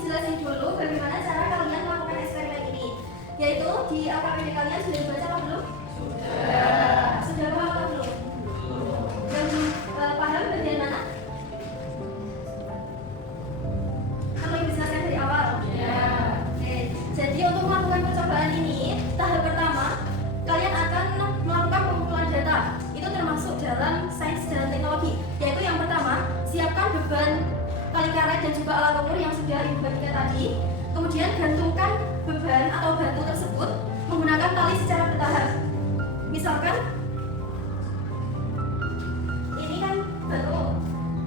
dijelasin dulu bagaimana cara kalian melakukan eksperimen ini. Yaitu di LKPD kalian sudah dibaca apa belum? Sudah paham apa belum? Dan paham bagian mana? Kalau dijelaskan dari awal. Oke. Jadi untuk melakukan percobaan ini, tahap pertama kalian akan melakukan pengumpulan data. Itu termasuk dalam sains dan teknologi. Yaitu yang pertama, siapkan beban tali karet dan juga alat ukur yang sudah ibu bagikan tadi. Kemudian gantungkan beban atau batu tersebut menggunakan tali secara bertahap. Misalkan ini kan batu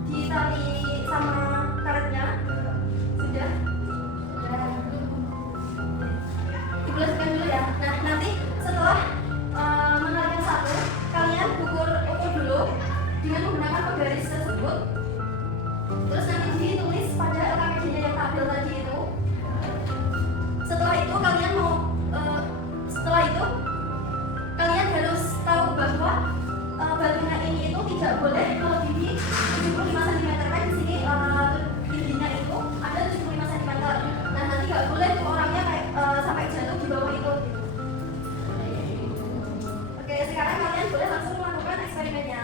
ditali sama karetnya sudah dibelaskan dulu ya. Nah nanti setelah menarikan satu, kalian ukur dulu dengan menggunakan penggaris tersebut. Terus nanti ditulis pada LKPD-nya yang tampil tadi itu. Setelah itu kalian harus tahu bahwa batunya ini itu tidak boleh melebihi 75 cm. Kan di sini tingginya itu ada 75 cm. Nah nanti nggak boleh tuh orangnya kayak sampai jatuh di bawah itu. Oke, sekarang kalian boleh langsung melakukan eksperimennya.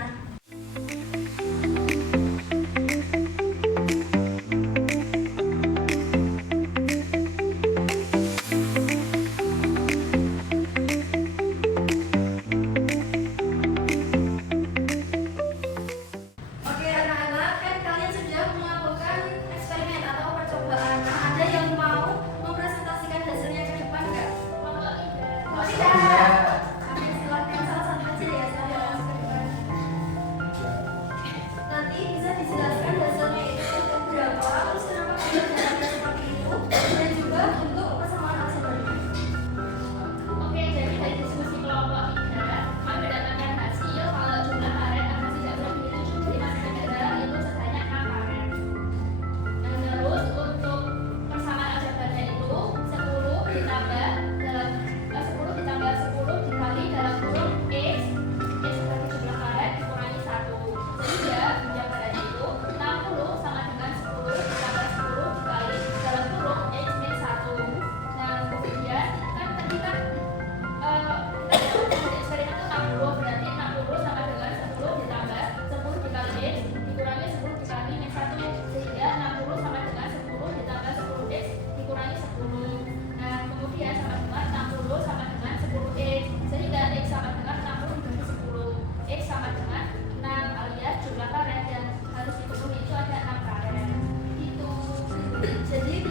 Jadi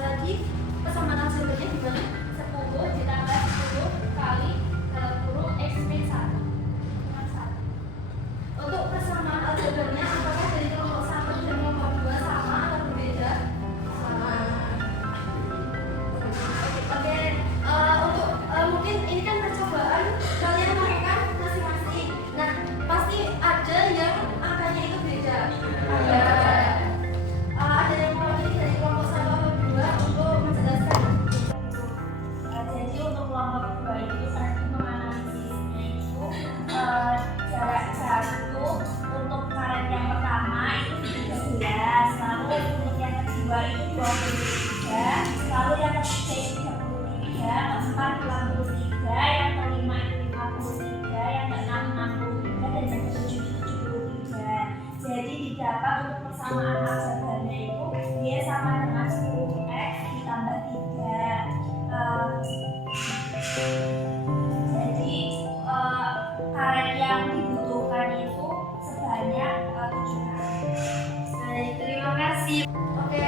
lagi persamaan hasilnya gimana? 10 ditambah 10 kali dalam kurung X min 1 dengan 1. Untuk persamaan aljabarnya apakah dari kelompok 1 dan kelompok 2 sama atau berbeda? Sama. Oke, untuk mungkin ini kan percobaan kalian lakukan masing-masing. Nah, pasti ada yang angkanya itu beda. Ada yang mewakili dari kelompok 1 atau 2 untuk menjelaskan. Jadi untuk kelompok 2 itu tadi menganalisisnya itu jarak jatuh untuk karet yang pertama itu 13, lalu untuk yang kedua itu 23, lalu yang ketiga itu 33, keempat 63, yang kelima itu 53, yang keenam 63, dan yang ketujuh 73. Jadi didapat untuk persamaan aljabarnya itu dia sama dengan 10x ditambah 3. Jadi karet yang dibutuhkan itu sebanyak 7 karet. Baik, terima kasih. Oke,